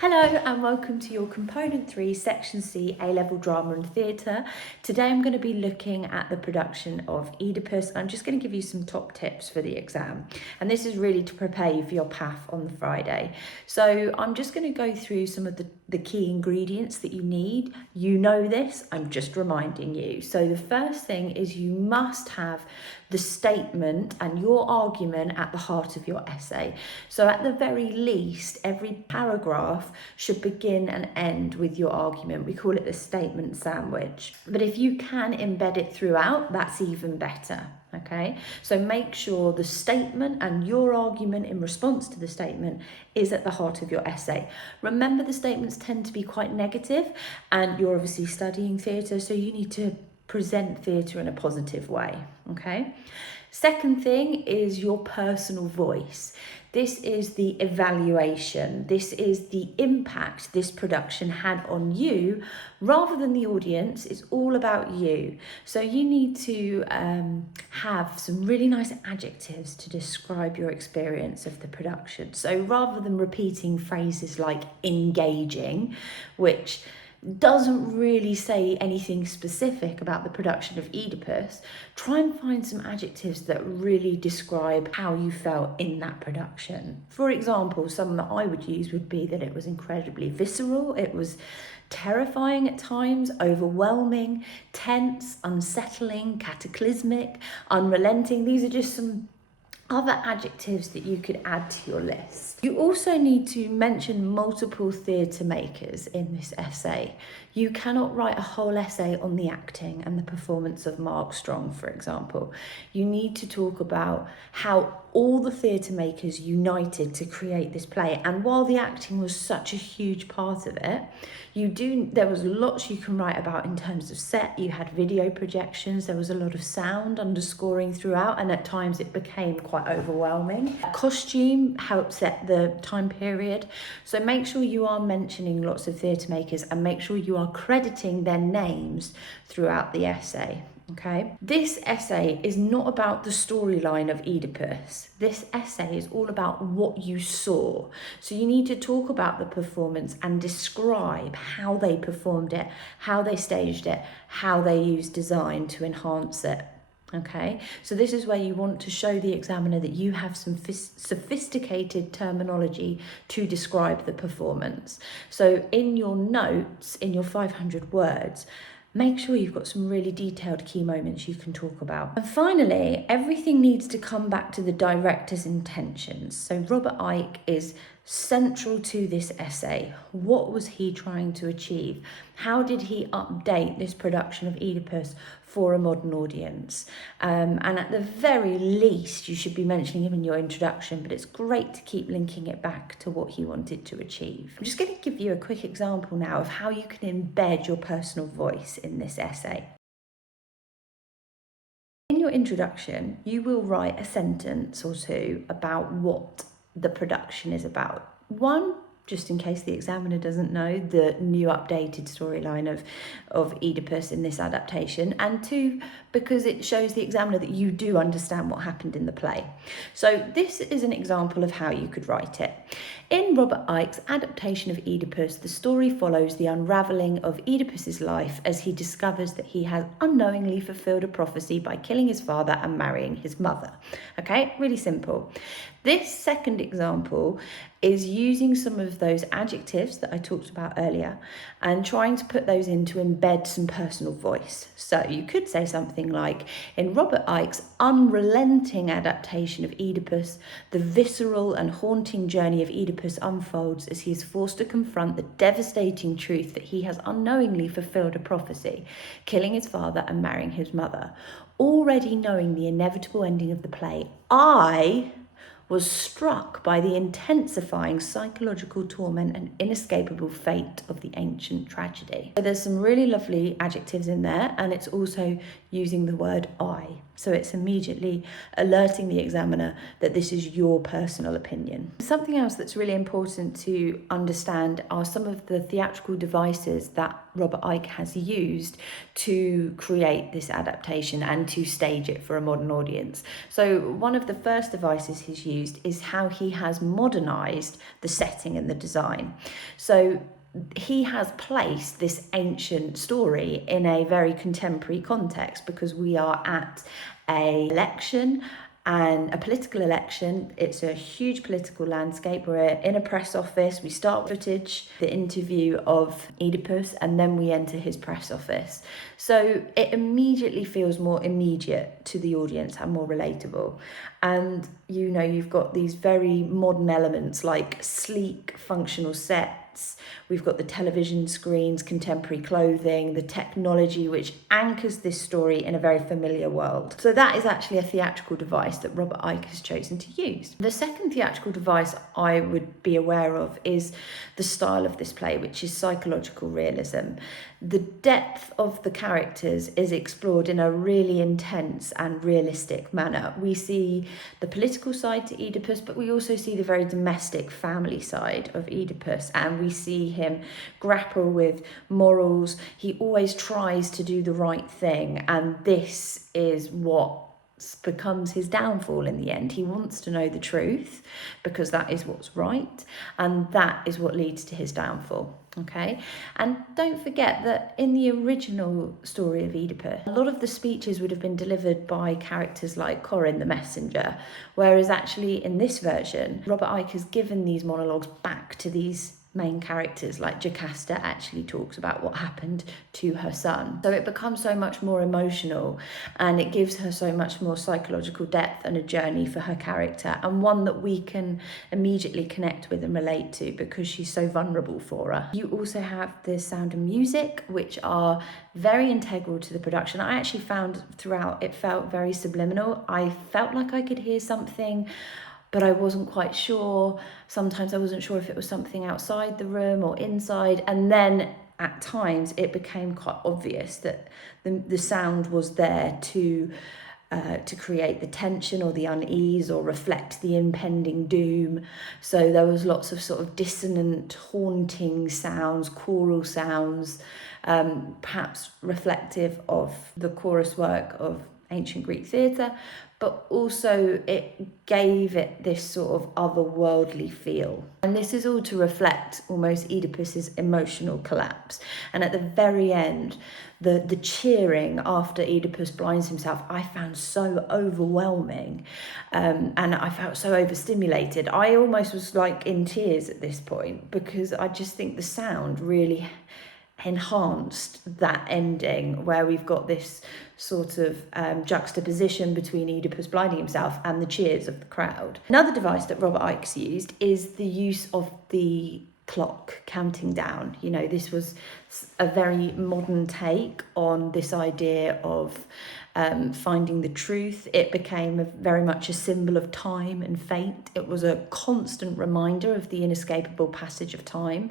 Hello and welcome to your Component 3 Section C A-Level Drama and Theatre. Today I'm going to be looking at the production of Oedipus. I'm just going to give you some top tips for the exam, and this is really to prepare you for your PAF on the Friday. So I'm just going to go through some of the key ingredients that you need. You know this, I'm just reminding you. So the first thing is you must have the statement and your argument at the heart of your essay. So at the very least, every paragraph should begin and end with your argument. We call it the statement sandwich. But if you can embed it throughout, that's even better. Okay, so make sure the statement and your argument in response to the statement is at the heart of your essay. Remember, the statements tend to be quite negative, and you're obviously studying theatre, so you need to present theatre in a positive way. Okay, second thing is your personal voice. This is the evaluation. This is the impact this production had on you rather than the audience. It's all about you. So you need to have some really nice adjectives to describe your experience of the production. So rather than repeating phrases like engaging, which doesn't really say anything specific about the production of Oedipus, try and find some adjectives that really describe how you felt in that production. For example, some that I would use would be that it was incredibly visceral, it was terrifying at times, overwhelming, tense, unsettling, cataclysmic, unrelenting. These are just some other adjectives that you could add to your list. You also need to mention multiple theatre makers in this essay. You cannot write a whole essay on the acting and the performance of Mark Strong, for example. You need to talk about how all the theatre makers united to create this play, and while the acting was such a huge part of it, there was lots you can write about in terms of set. You had video projections, there was a lot of sound underscoring throughout, and at times it became quite overwhelming. Costume helped set the time period, so make sure you are mentioning lots of theatre makers and make sure you are crediting their names throughout the essay. Okay, this essay is not about the storyline of Oedipus. This essay is all about what you saw. So you need to talk about the performance and describe how they performed it, how they staged it, how they used design to enhance it. Okay, so this is where you want to show the examiner that you have some sophisticated terminology to describe the performance. So in your notes, in your 500 words, make sure you've got some really detailed key moments you can talk about. And finally, everything needs to come back to the director's intentions. So Robert Icke is central to this essay. What was he trying to achieve? How did he update this production of Oedipus for a modern audience? And at the very least, you should be mentioning him in your introduction, but it's great to keep linking it back to what he wanted to achieve. I'm just going to give you a quick example now of how you can embed your personal voice in this essay. In your introduction, you will write a sentence or two about what the production is about. One, just in case the examiner doesn't know the new updated storyline of Oedipus in this adaptation, and two, because it shows the examiner that you do understand what happened in the play. So this is an example of how you could write it. In Robert Icke's adaptation of Oedipus, the story follows the unravelling of Oedipus's life as he discovers that he has unknowingly fulfilled a prophecy by killing his father and marrying his mother. Okay, really simple. This second example is using some of those adjectives that I talked about earlier and trying to put those in to embed some personal voice. So you could say something like, in Robert Icke's unrelenting adaptation of Oedipus, the visceral and haunting journey of Oedipus unfolds as he is forced to confront the devastating truth that he has unknowingly fulfilled a prophecy, killing his father and marrying his mother. Already knowing the inevitable ending of the play, I was struck by the intensifying psychological torment and inescapable fate of the ancient tragedy. So there's some really lovely adjectives in there, and it's also using the word I. So it's immediately alerting the examiner that this is your personal opinion. Something else that's really important to understand are some of the theatrical devices that Robert Icke has used to create this adaptation and to stage it for a modern audience. So one of the first devices he's used used is how he has modernized the setting and the design. So he has placed this ancient story in a very contemporary context, because we are at an election, and a political election. It's a huge political landscape. We're in a press office. We start footage, the interview of Oedipus, and then we enter his press office. So it immediately feels more immediate to the audience and more relatable. And you've got these very modern elements like sleek, functional sets. We've got the television screens, contemporary clothing, the technology which anchors this story in a very familiar world. So that is actually a theatrical device that Robert Icke has chosen to use. The second theatrical device I would be aware of is the style of this play, which is psychological realism. The depth of the characters is explored in a really intense and realistic manner. We see the political side to Oedipus, but we also see the very domestic family side of Oedipus, and we see him grapple with morals. He always tries to do the right thing, and this is what becomes his downfall in the end. He wants to know the truth because that is what's right, and that is what leads to his downfall. Okay, and don't forget that in the original story of Oedipus, a lot of the speeches would have been delivered by characters like Corin the messenger, whereas actually in this version, Robert Icke has given these monologues back to these main characters. Like Jocasta actually talks about what happened to her son. So it becomes so much more emotional, and it gives her so much more psychological depth and a journey for her character, and one that we can immediately connect with and relate to because she's so vulnerable for her. You also have the sound and music, which are very integral to the production. I actually found throughout it felt very subliminal. I felt like I could hear something, but I wasn't quite sure. Sometimes I wasn't sure if it was something outside the room or inside. And then at times it became quite obvious that the sound was there to create the tension or the unease or reflect the impending doom. So there was lots of sort of dissonant, haunting sounds, choral sounds, perhaps reflective of the chorus work of ancient Greek theatre, but also it gave it this sort of otherworldly feel. And this is all to reflect almost Oedipus's emotional collapse. And at the very end, the cheering after Oedipus blinds himself, I found so overwhelming, and I felt so overstimulated. I almost was like in tears at this point, because I just think the sound really enhanced that ending, where we've got this sort of juxtaposition between Oedipus blinding himself and the cheers of the crowd. Another device that Robert Icke's used is the use of the clock counting down. This was a very modern take on this idea of finding the truth. It became very much a symbol of time and fate. It was a constant reminder of the inescapable passage of time.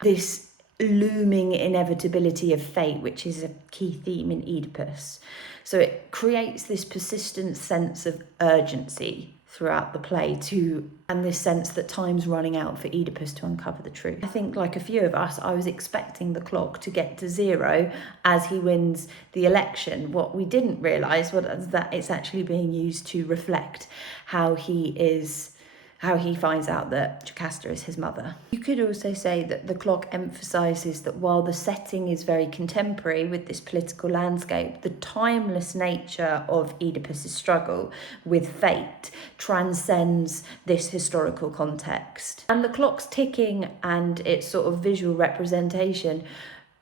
This looming inevitability of fate, which is a key theme in Oedipus. So it creates this persistent sense of urgency throughout the play and this sense that time's running out for Oedipus to uncover the truth. I think, like a few of us, I was expecting the clock to get to zero as he wins the election. What we didn't realise was that it's actually being used to reflect how he finds out that Jocasta is his mother. You could also say that the clock emphasises that while the setting is very contemporary with this political landscape, the timeless nature of Oedipus's struggle with fate transcends this historical context. And the clock's ticking and its sort of visual representation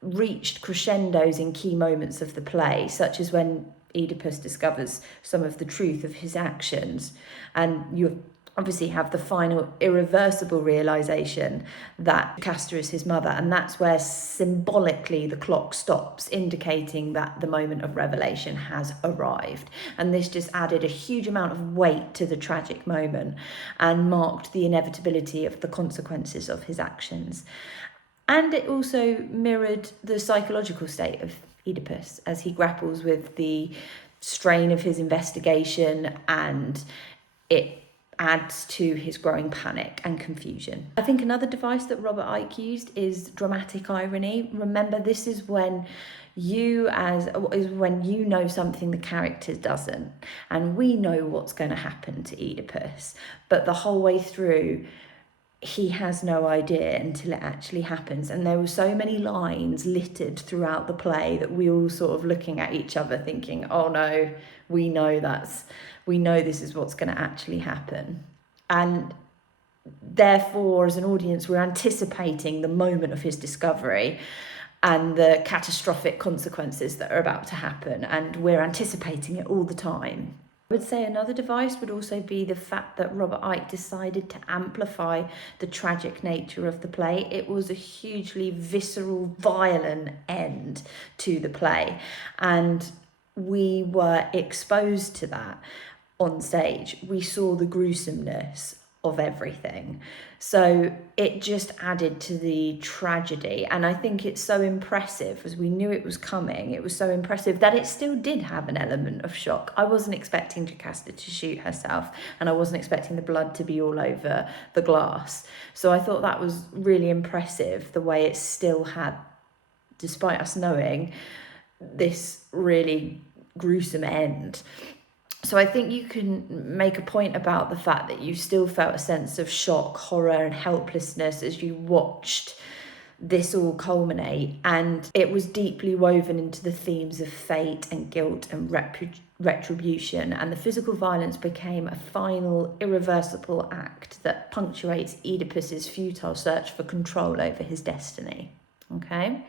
reached crescendos in key moments of the play, such as when Oedipus discovers some of the truth of his actions, and you obviously have the final irreversible realization that Jocasta is his mother, and that's where symbolically the clock stops, indicating that the moment of revelation has arrived. And this just added a huge amount of weight to the tragic moment and marked the inevitability of the consequences of his actions. And it also mirrored the psychological state of Oedipus as he grapples with the strain of his investigation, and it adds to his growing panic and confusion. I think another device that Robert Icke used is dramatic irony. Remember, this is when you know something the character doesn't, and we know what's going to happen to Oedipus, but the whole way through he has no idea until it actually happens. And there were so many lines littered throughout the play that we all sort of looking at each other thinking, oh no, we know this is what's going to actually happen. And therefore, as an audience, we're anticipating the moment of his discovery and the catastrophic consequences that are about to happen, and we're anticipating it all the time. I would say another device would also be the fact that Robert Icke decided to amplify the tragic nature of the play. It was a hugely visceral, violent end to the play, and we were exposed to that on stage. We saw the gruesomeness of everything. So it just added to the tragedy. And I think it's so impressive, as we knew it was coming, it was so impressive that it still did have an element of shock. I wasn't expecting Jocasta to shoot herself, and I wasn't expecting the blood to be all over the glass. So I thought that was really impressive, the way it still had, despite us knowing, this really gruesome end. So I think you can make a point about the fact that you still felt a sense of shock, horror and helplessness as you watched this all culminate, and it was deeply woven into the themes of fate and guilt and retribution, and the physical violence became a final irreversible act that punctuates Oedipus's futile search for control over his destiny. Okay?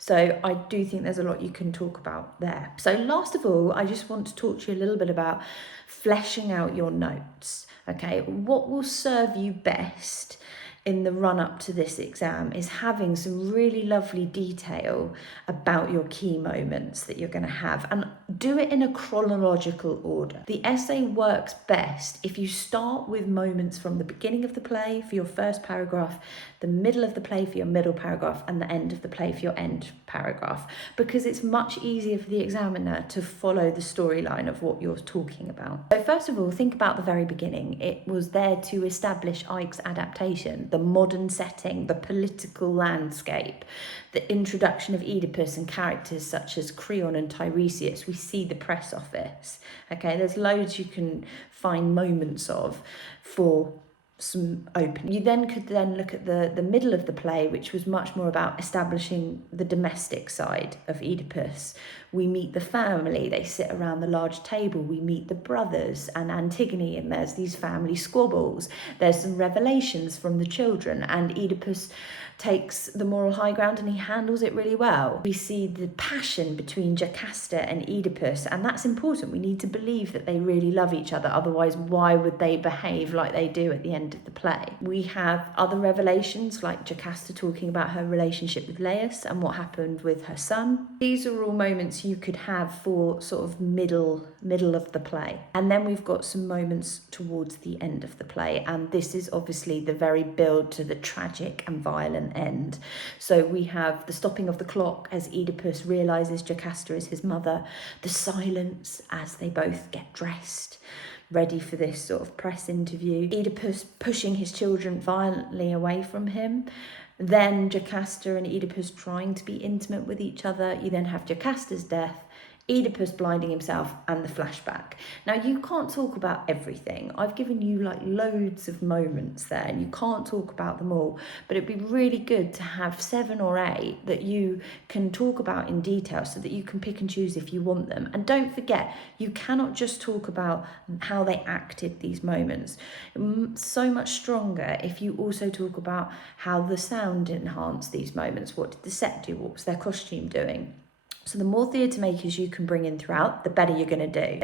So I do think there's a lot you can talk about there. So last of all, I just want to talk to you a little bit about fleshing out your notes. Okay, what will serve you best in the run up to this exam is having some really lovely detail about your key moments that you're going to have, and do it in a chronological order. The essay works best if you start with moments from the beginning of the play for your first paragraph, the middle of the play for your middle paragraph, and the end of the play for your end paragraph, because it's much easier for the examiner to follow the storyline of what you're talking about. So first of all, think about the very beginning. It was there to establish Icke's adaptation, the modern setting, the political landscape, the introduction of Oedipus and characters such as Creon and Tiresias. We see the press office. Okay, there's loads you can find moments of for some opening. You then could look at the middle of the play, which was much more about establishing the domestic side of Oedipus. We meet the family, they sit around the large table, we meet the brothers and Antigone, and there's these family squabbles, there's some revelations from the children, and Oedipus takes the moral high ground and he handles it really well. We see the passion between Jocasta and Oedipus, and that's important. We need to believe that they really love each other, otherwise why would they behave like they do at the end of the play? We have other revelations, like Jocasta talking about her relationship with Laius and what happened with her son. These are all moments you could have for sort of middle of the play. And then we've got some moments towards the end of the play, and this is obviously the very build to the tragic and violent end. So we have the stopping of the clock as Oedipus realizes Jocasta is his mother, the silence as they both get dressed, ready for this sort of press interview, Oedipus pushing his children violently away from him, then Jocasta and Oedipus trying to be intimate with each other. You then have Jocasta's death, Oedipus blinding himself, and the flashback. Now, you can't talk about everything. I've given you like loads of moments there, and you can't talk about them all, but it'd be really good to have 7 or 8 that you can talk about in detail so that you can pick and choose if you want them. And don't forget, you cannot just talk about how they acted these moments. So much stronger if you also talk about how the sound enhanced these moments. What did the set do? What was their costume doing? So the more theatre makers you can bring in throughout, the better you're going to do.